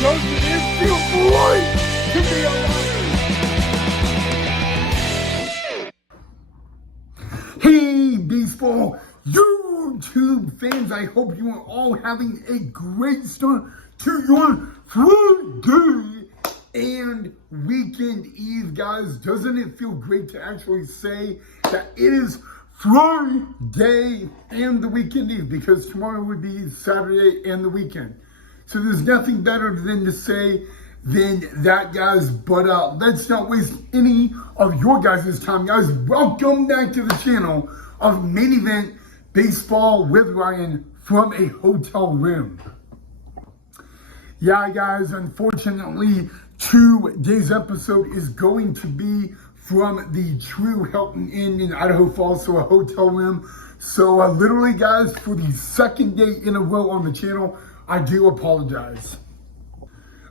Doesn't it feel great to be alive? Hey, baseball YouTube fans, I hope you are all having a great start to your Friday and weekend eve, guys. Doesn't it feel great to actually say that it is Friday and the weekend eve, because tomorrow would be Saturday and the weekend. So there's nothing better than to say than that, guys. But let's not waste any of your guys' time, guys. Welcome back to the channel of Main Event Baseball with Ryan from a hotel room. Yeah, guys, unfortunately, today's episode is going to be from the True Hilton Inn in Idaho Falls, so a hotel room. So literally, guys, for the second day in a row on the channel, I do apologize.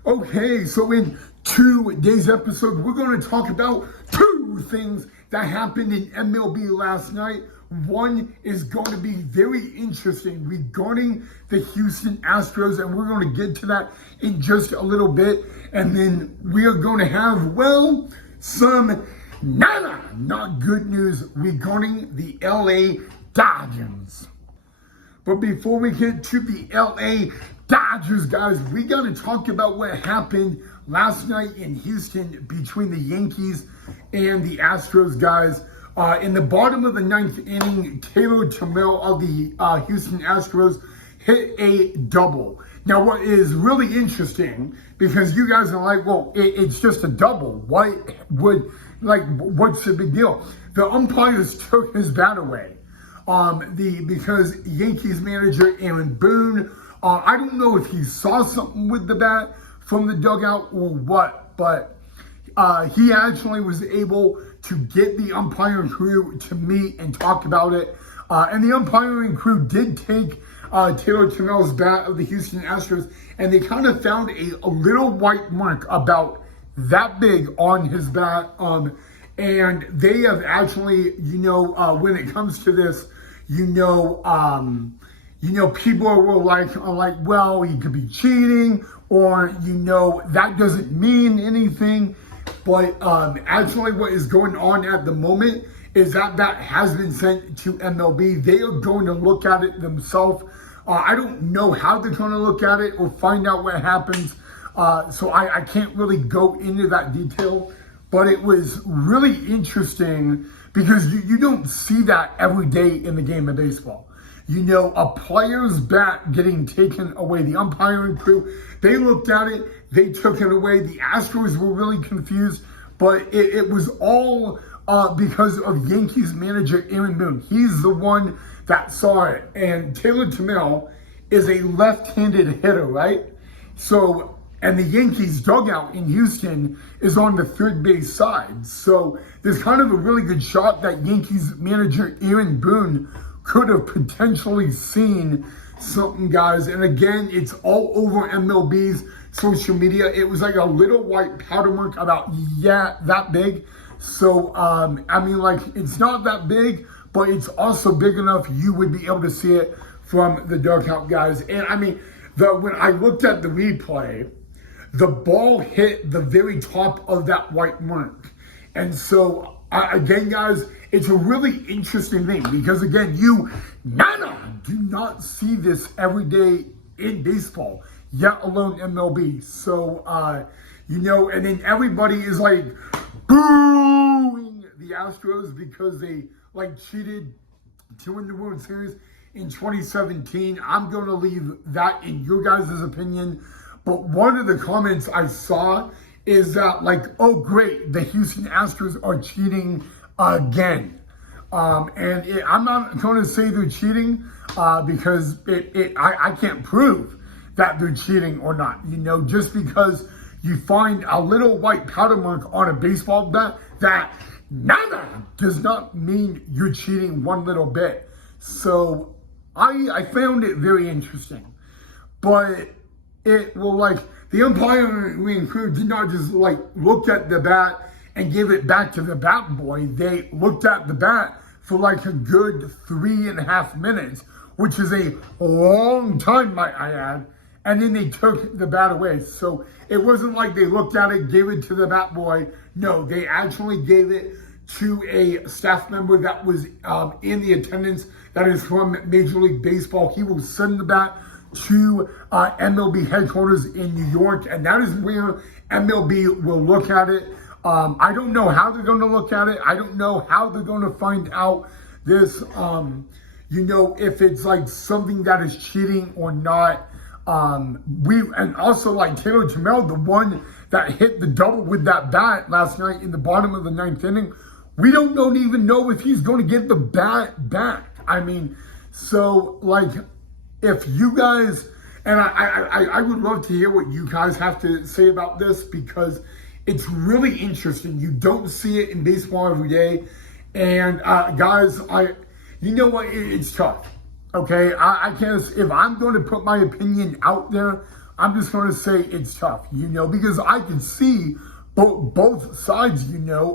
Okay, so in today's episode, we're going to talk about two things that happened in MLB last night. One is going to be very interesting regarding the Houston Astros, and we're going to get to that in just a little bit. And then we are going to have, well, some not good news regarding the LA Dodgers. But before we get to the LA Dodgers, guys, we got to talk about what happened last night in Houston between the Yankees and the Astros, guys. In the bottom of the ninth inning, Taylor Trammell of the Houston Astros hit a double. Now, what is really interesting, because you guys are like, well, it's just a double. What's the big deal? The umpires took his bat away. Because Yankees manager Aaron Boone, I don't know if he saw something with the bat from the dugout or what, but he actually was able to get the umpiring crew to meet and talk about it. And the umpiring crew did take Taylor Trammell's bat of the Houston Astros, and they kind of found a little white mark about that big on his bat. And they have actually, when it comes to this, people were like, well, he could be cheating, or, that doesn't mean anything. But actually what is going on at the moment is that has been sent to MLB. They are going to look at it themselves. I don't know how they're going to look at it or find out what happens. So I can't really go into that detail. But it was really interesting because you don't see that every day in the game of baseball. A player's bat getting taken away. The umpiring crew, they looked at it, they took it away. The Astros were really confused, but it was all because of Yankees manager Aaron Boone. He's the one that saw it. And Taylor Trammell is a left-handed hitter, right? So, and the Yankees dugout in Houston is on the third base side. So there's kind of a really good shot that Yankees manager Aaron Boone could have potentially seen something, guys. And again, it's all over MLB's social media. It was like a little white powder mark about, that big. So, it's not that big, but it's also big enough you would be able to see it from the dugout, guys. And when I looked at the replay, the ball hit the very top of that white mark. And so, again, guys, it's a really interesting thing because, again, you do not see this every day in baseball, yet alone MLB. So, and then everybody is like booing the Astros because they cheated to win the World Series in 2017. I'm going to leave that in your guys' opinion. But one of the comments I saw is that, oh, great, the Houston Astros are cheating again. I'm not going to say they're cheating because I can't prove that they're cheating or not. Just because you find a little white powder mark on a baseball bat, that does not mean you're cheating one little bit. So I found it very interesting. But the umpiring crew did not just look at the bat and give it back to the bat boy. They looked at the bat for a good 3.5 minutes, which is a long time, might I add. and then they took the bat away. So it wasn't like they looked at it, gave it to the bat boy. No, they actually gave it to a staff member that was in the attendance that is from Major League Baseball. He will send the bat to MLB headquarters in New York, and that is where MLB will look at it. I don't know how they're going to look at it. I don't know how they're going to find out this, if it's like something that is cheating or not. And also like Taylor Trammell, the one that hit the double with that bat last night in the bottom of the 9th inning, we don't even know if he's going to get the bat back. I mean, so like if you guys, and I would love to hear what you guys have to say about this, because it's really interesting. You don't see it in baseball every day. And guys, you know what? It's tough. Okay, I can't. If I'm going to put my opinion out there, I'm just going to say it's tough. Because I can see both sides.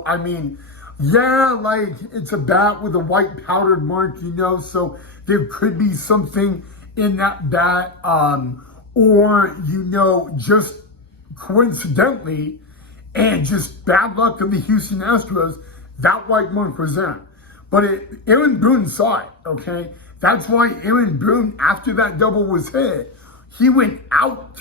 I mean, yeah, like it's a bat with a white powdered mark. So there could be something in that bat, or just coincidentally. And just bad luck of the Houston Astros, that white mark was there. But Aaron Boone saw it, okay? That's why Aaron Boone, after that double was hit, he went out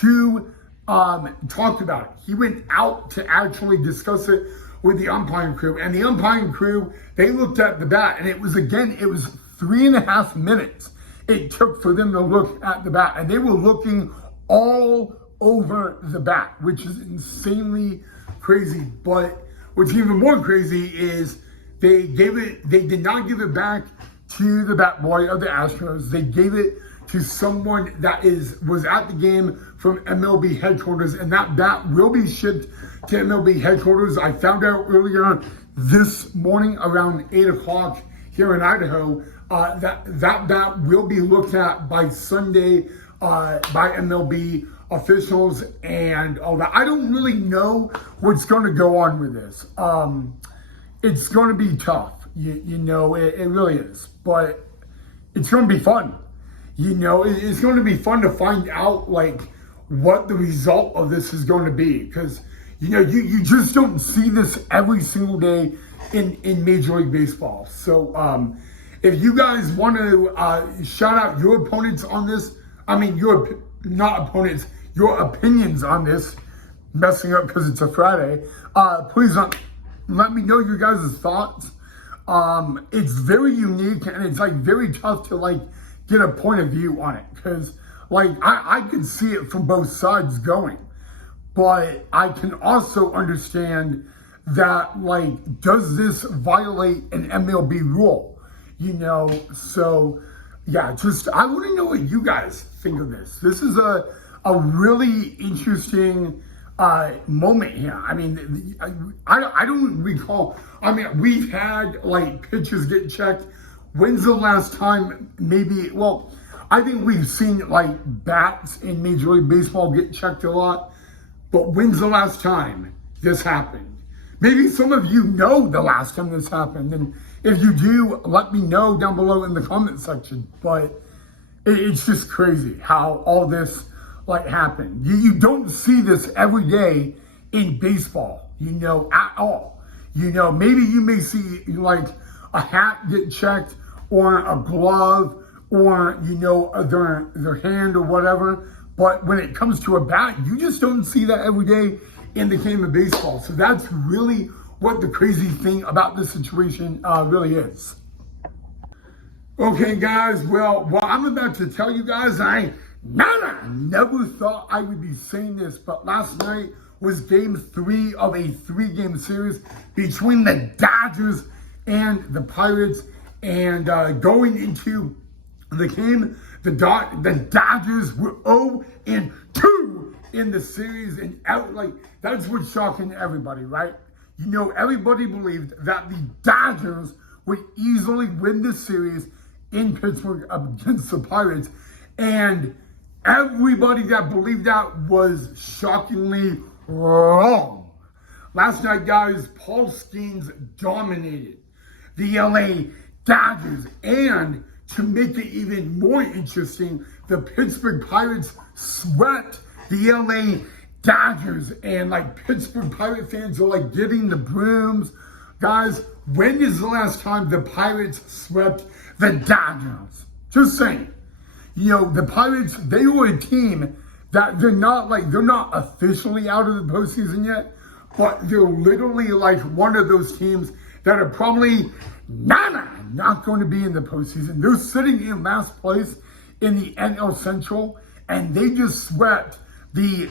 to talk about it. He went out to actually discuss it with the umpiring crew. And the umpiring crew, they looked at the bat, and it was 3.5 minutes it took for them to look at the bat. And they were looking all over the bat, which is insanely crazy. But what's even more crazy is they did not give it back to the bat boy of the Astros. They gave it to someone that was at the game from MLB headquarters, and that bat will be shipped to MLB headquarters. I found out earlier this morning around 8 o'clock here in Idaho that bat will be looked at by Sunday by MLB officials and all that. I don't really know what's going to go on with this. It's going to be tough. It really is. But it's going to be fun. It's going to be fun to find out like what the result of this is going to be, because you just don't see this every single day in Major League Baseball. So if you guys want to shout out your opponents on this, your opinions on this, messing up because it's a Friday, please let me know your guys' thoughts. It's very unique, and it's like very tough to like get a point of view on it, because like I can see it from both sides going, but I can also understand that like, does this violate an MLB rule? So yeah, I want to know what you guys think of this. This is a really interesting moment here. I mean, I don't recall. I mean, we've had like pitches get checked. When's the last time? I think we've seen like bats in Major League Baseball get checked a lot. But when's the last time this happened? Maybe some of you know the last time this happened, and if you do, let me know down below in the comment section. But it's just crazy how all this like happened. You don't see this every day in baseball, at all. Maybe you may see like a hat get checked, or a glove, or their hand or whatever. But when it comes to a bat, you just don't see that every day in the game of baseball. So that's really what the crazy thing about this situation really is. Okay, guys, well, I'm about to tell you guys, I never thought I would be saying this, but last night was game 3 of a 3-game series between the Dodgers and the Pirates. And going into the game, the Dodgers were 0-2 in the series, and that's what's shocking to everybody, right? Everybody believed that the Dodgers would easily win this series in Pittsburgh against the Pirates, and everybody that believed that was shockingly wrong. Last night, guys, Paul Skeens dominated the LA Dodgers, and to make it even more interesting, the Pittsburgh Pirates swept the LA Dodgers, and like Pittsburgh Pirate fans are like getting the brooms. Guys, when is the last time the Pirates swept the Dodgers? Just saying. You know, the Pirates, they were a team that they're not officially out of the postseason yet, but they're literally like one of those teams that are probably not going to be in the postseason. They're sitting in last place in the NL Central, and they just swept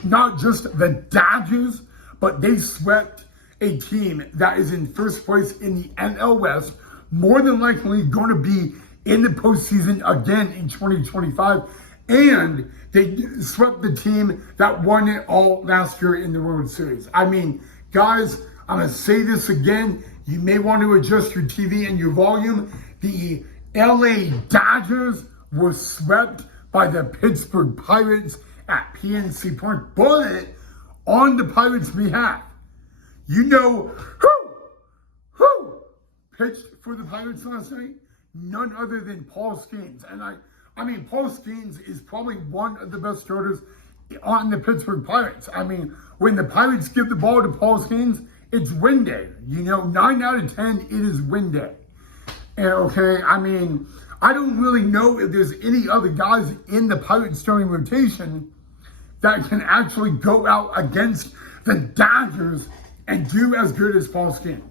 not just the Dodgers, but they swept a team that is in first place in the NL West, more than likely going to be in the postseason again in 2025. And they swept the team that won it all last year in the World Series. I mean, guys, I'm going to say this again. You may want to adjust your TV and your volume. The LA Dodgers were swept by the Pittsburgh Pirates at PNC Park. But on the Pirates' behalf, you know who pitched for the Pirates last night? None other than Paul Skeens. And I mean, Paul Skeens is probably one of the best starters on the Pittsburgh Pirates. I mean, when the Pirates give the ball to Paul Skeens, it's win day. You know, 9 out of 10, it is win day. And, okay, I mean, I don't really know if there's any other guys in the Pirates starting rotation that can actually go out against the Dodgers and do as good as Paul Skeens.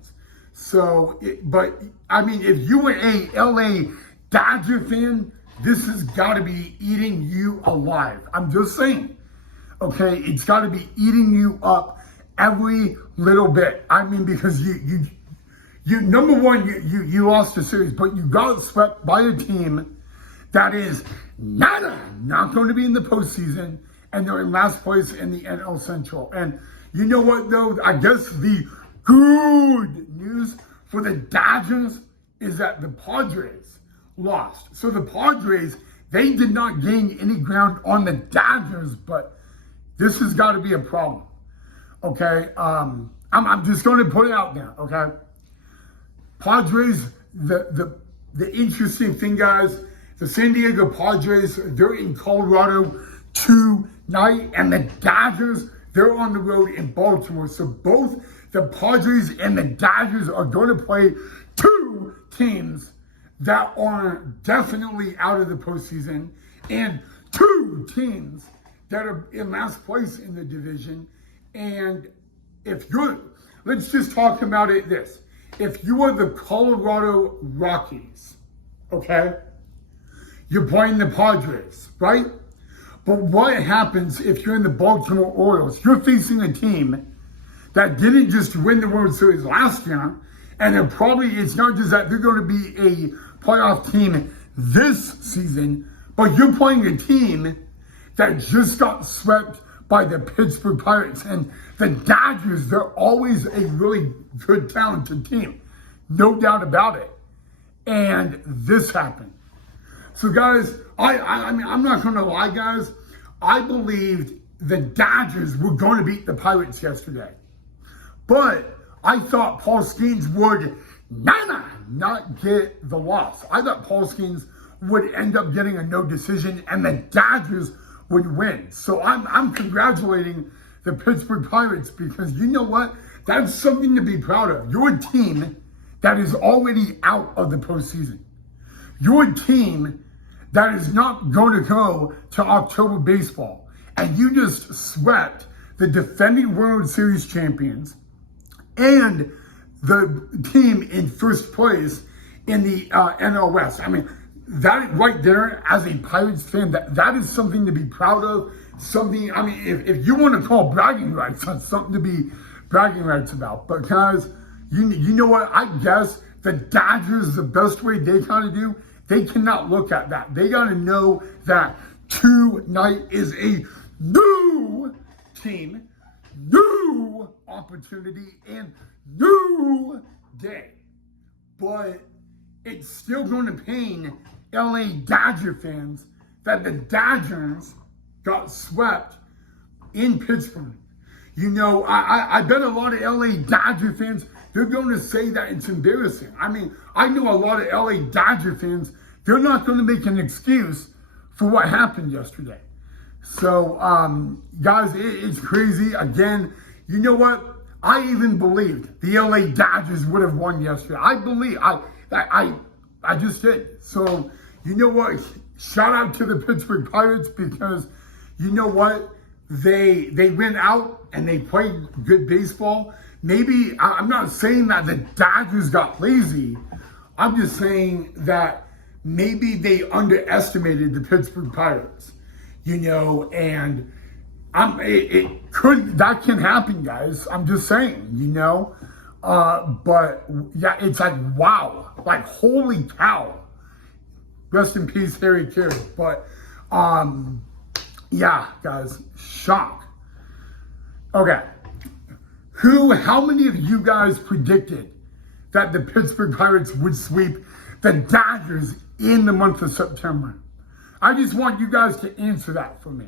So, but I mean, if you were a LA Dodger fan, this has got to be eating you alive. I'm just saying, okay? It's got to be eating you up every little bit. I mean, because you number one, you lost the series, but you got swept by a team that is not going to be in the postseason, and they're in last place in the NL Central. And you know what, though? I guess the good news for the Dodgers is that the Padres lost. So the Padres, they did not gain any ground on the Dodgers, but this has got to be a problem. Okay, I'm just going to put it out there. Okay, Padres. The interesting thing, guys, the San Diego Padres, they're in Colorado tonight, and the Dodgers, they're on the road in Baltimore. So both the Padres and the Dodgers are going to play two teams that are definitely out of the postseason, and two teams that are in last place in the division. And let's just talk about it this. If you are the Colorado Rockies, okay, you're playing the Padres, right? But what happens if you're in the Baltimore Orioles? You're facing a team that didn't just win the World Series last year, and it's not just that they're going to be a playoff team this season, but you're playing a team that just got swept by the Pittsburgh Pirates. And the Dodgers, they're always a really good, talented team. No doubt about it. And this happened. So, guys, I mean, I'm not going to lie, guys. I believed the Dodgers were going to beat the Pirates yesterday. But I thought Paul Skeens would not get the loss. I thought Paul Skeens would end up getting a no decision, and the Dodgers would win. So I'm congratulating the Pittsburgh Pirates, because you know what? That's something to be proud of. You're a team that is already out of the postseason. You're a team that is not going to go to October baseball. And you just swept the defending World Series champions and the team in first place in the NL West. I mean, that right there, as a Pirates fan, that is something to be proud of. Something, I mean, if you want to call bragging rights, that's something to be bragging rights about. Because you know what? I guess the Dodgers, the best way they kind of do, they cannot look at that. They got to know that tonight is a new team, new opportunity, and new day. But it's still going to pain LA Dodger fans that the Dodgers got swept in Pittsburgh. You know, I bet a lot of LA Dodger fans, they're going to say that it's embarrassing. I mean, I know a lot of LA Dodger fans, they're not going to make an excuse for what happened yesterday. So, guys, it's crazy. Again, you know what? I even believed the LA Dodgers would have won yesterday. I just did. So, you know what? Shout out to the Pittsburgh Pirates because you know what? They went out and they played good baseball. Maybe, I'm not saying that the Dodgers got lazy. I'm just saying that maybe they underestimated the Pittsburgh Pirates, you know, and that can happen, guys. I'm just saying, you know, but yeah, it's like, wow, like, holy cow. Rest in peace, Harry Carey. But, yeah, guys, shock. Okay. How many of you guys predicted that the Pittsburgh Pirates would sweep the Dodgers in the month of September? I just want you guys to answer that for me.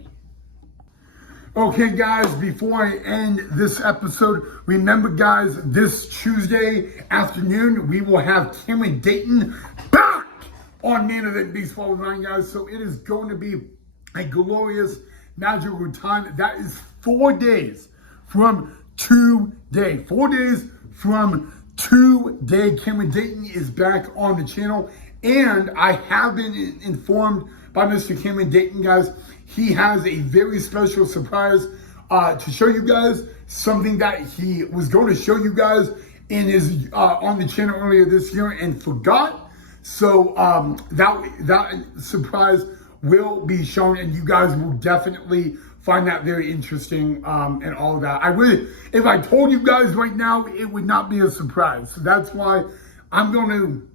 Okay, guys, before I end this episode, remember, guys, this Tuesday afternoon, we will have Cameron Dayton back on Man Event Baseball with Ryan, guys. So it is going to be a glorious, magical time. That is 4 days from today. 4 days from today. Cameron Dayton is back on the channel. And I have been informed by Mr. Cameron Dayton, guys. He has a very special surprise to show you guys, something that he was going to show you guys in his on the channel earlier this year and forgot. So that surprise will be shown, and you guys will definitely find that very interesting and all of that. If I told you guys right now, it would not be a surprise. So that's why I'm going to,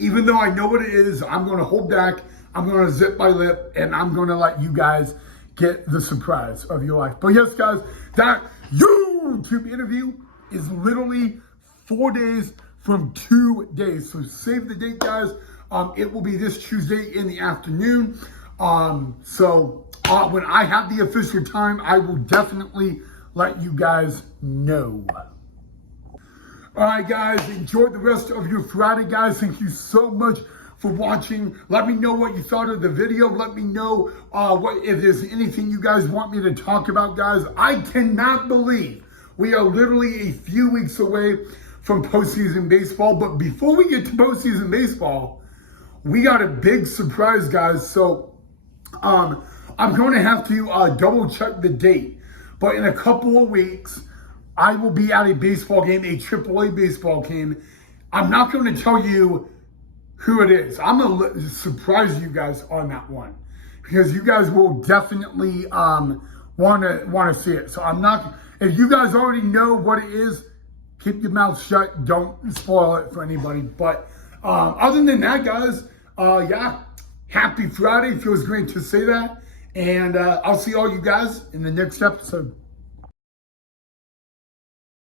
even though I know what it is, I'm going to hold back. I'm going to zip my lip, and I'm going to let you guys get the surprise of your life. But yes, guys, that YouTube interview is literally 4 days from 2 days. So save the date, guys. It will be this Tuesday in the afternoon. So when I have the official time, I will definitely let you guys know. All right, guys, enjoy the rest of your Friday, guys. Thank you so much for watching. Let me know what you thought of the video. Let me know if there's anything you guys want me to talk about, guys. I cannot believe we are literally a few weeks away from postseason baseball. But before we get to postseason baseball, we got a big surprise, guys. So I'm going to have to double check the date. But in a couple of weeks, I will be at a baseball game, a AAA baseball game. I'm not going to tell you who it is. I'm going to surprise you guys on that one because you guys will definitely want to see it. So I'm not, if you guys already know what it is, keep your mouth shut. Don't spoil it for anybody. But other than that, guys, yeah, happy Friday. Feels great to say that. And I'll see all you guys in the next episode.